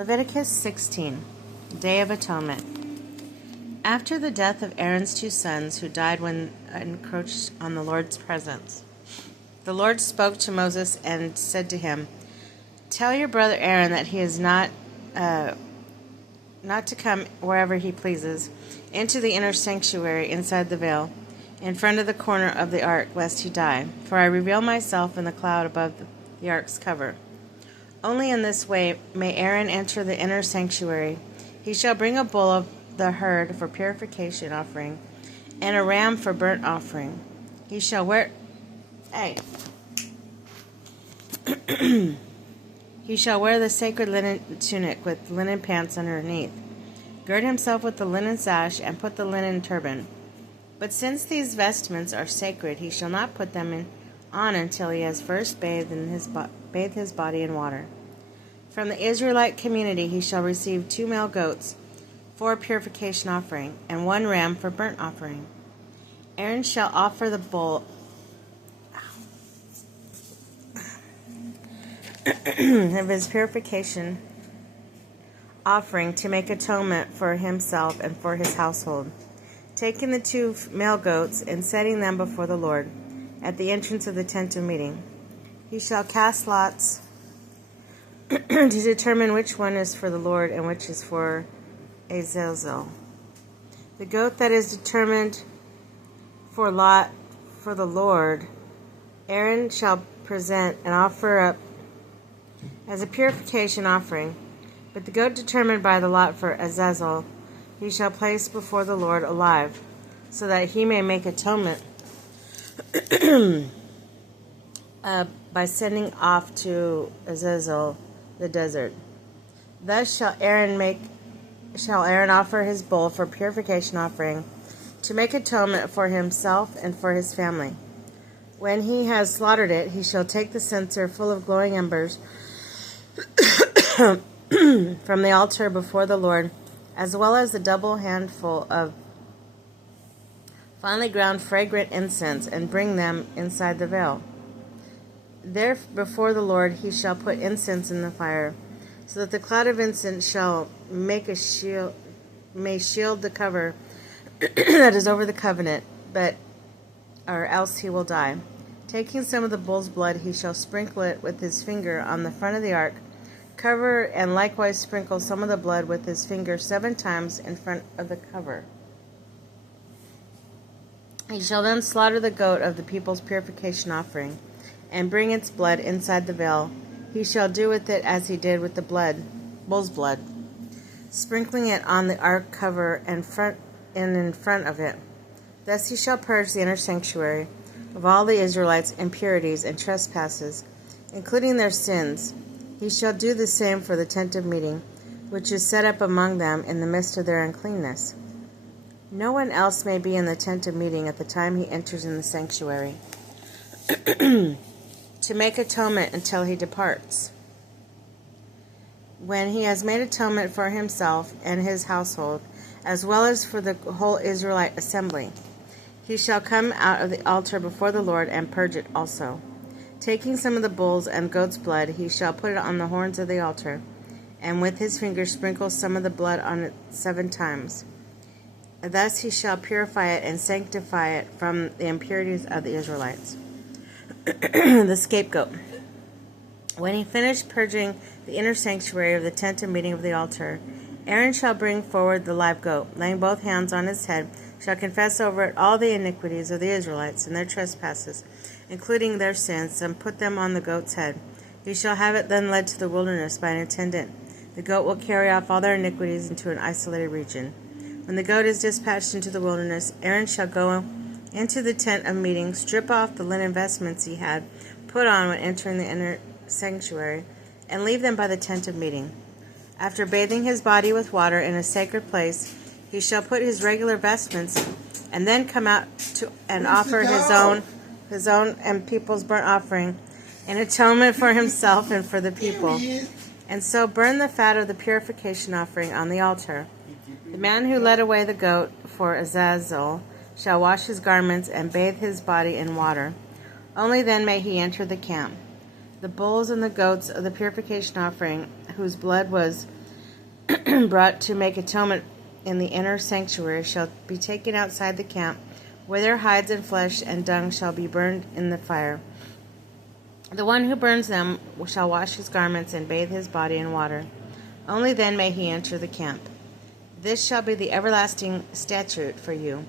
Leviticus 16, Day of Atonement. After the death of Aaron's two sons, who died when encroached on the Lord's presence, the Lord spoke to Moses and said to him, "Tell your brother Aaron that he is not to come wherever he pleases, into the inner sanctuary inside the veil, in front of the corner of the ark, lest he die. For I reveal myself in the cloud above the ark's cover. Only in this way may Aaron enter the inner sanctuary. He shall bring a bull of the herd for purification offering, and a ram for burnt offering. He shall wear He shall wear the sacred linen tunic with linen pants underneath, gird himself with the linen sash, and put the linen turban. But since these vestments are sacred, he shall not put them on until he has first bathed his body in water. From the Israelite community he shall receive 2 male goats for a purification offering, and 1 ram for burnt offering. Aaron shall offer the bull of his purification offering to make atonement for himself and for his household, taking the 2 male goats and setting them before the Lord at the entrance of the tent of meeting. He shall cast lots to determine which one is for the Lord and which is for Azazel. The goat that is determined for lot for the Lord, Aaron shall present and offer up as a purification offering. But the goat determined by the lot for Azazel, he shall place before the Lord alive, so that he may make atonement by sending off to Azazel the desert. Thus shall Aaron offer his bull for purification offering, to make atonement for himself and for his family. When he has slaughtered it, he shall take the censer full of glowing embers from the altar before the Lord, as well as the double handful of finely ground fragrant incense, and bring them inside the veil. There before the Lord he shall put incense in the fire, so that the cloud of incense shall shield the cover that is over the covenant, or else he will die. Taking some of the bull's blood, he shall sprinkle it with his finger on the front of the ark, cover, and likewise sprinkle some of the blood with his finger 7 times in front of the cover. He shall then slaughter the goat of the people's purification offering, and bring its blood inside the veil. He shall do with it as he did with the bull's blood, sprinkling it on the ark cover and in front of it. Thus he shall purge the inner sanctuary of all the Israelites' impurities and trespasses, including their sins. He shall do the same for the tent of meeting, which is set up among them in the midst of their uncleanness. No one else may be in the tent of meeting at the time he enters in the sanctuary to make atonement until he departs. When he has made atonement for himself and his household, as well as for the whole Israelite assembly, he shall come out of the altar before the Lord and purge it also. Taking some of the bull's and goat's blood, he shall put it on the horns of the altar, and with his finger sprinkle some of the blood on it 7 times. Thus he shall purify it and sanctify it from the impurities of the Israelites. The scapegoat. When he finished purging the inner sanctuary of the tent of meeting of the altar, Aaron shall bring forward the live goat, laying both hands on his head, shall confess over it all the iniquities of the Israelites and their trespasses, including their sins, and put them on the goat's head. He shall have it then led to the wilderness by an attendant. The goat will carry off all their iniquities into an isolated region. When the goat is dispatched into the wilderness, Aaron shall go into the tent of meeting, strip off the linen vestments he had put on when entering the inner sanctuary, and leave them by the tent of meeting. After bathing his body with water in a sacred place, he shall put his regular vestments, and then come out and offer his own and people's burnt offering, an atonement for himself and for the people, and so burn the fat of the purification offering on the altar. The man who led away the goat for Azazel shall wash his garments and bathe his body in water. Only then may he enter the camp. The bulls and the goats of the purification offering, whose blood was brought to make atonement in the inner sanctuary shall be taken outside the camp, where their hides and flesh and dung shall be burned in the fire. The one who burns them shall wash his garments and bathe his body in water. Only then may he enter the camp. This shall be the everlasting statute for you.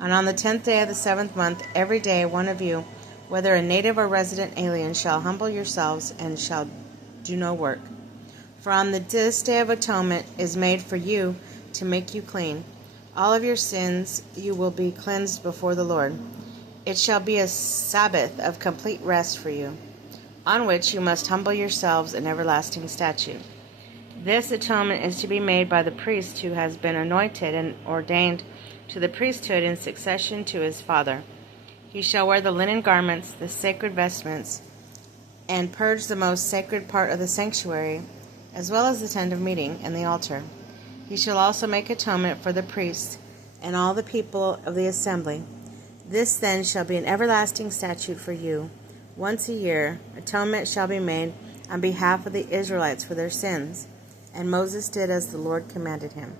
And on the 10th day of the 7th month, every day one of you, whether a native or resident alien, shall humble yourselves and shall do no work. For on this day of atonement is made for you to make you clean. All of your sins you will be cleansed before the Lord. It shall be a Sabbath of complete rest for you, on which you must humble yourselves an everlasting statute. This atonement is to be made by the priest who has been anointed and ordained to the priesthood in succession to his father. He shall wear the linen garments, the sacred vestments, and purge the most sacred part of the sanctuary, as well as the tent of meeting and the altar. He shall also make atonement for the priests and all the people of the assembly. This then shall be an everlasting statute for you. Once a year, atonement shall be made on behalf of the Israelites for their sins. And Moses did as the Lord commanded him.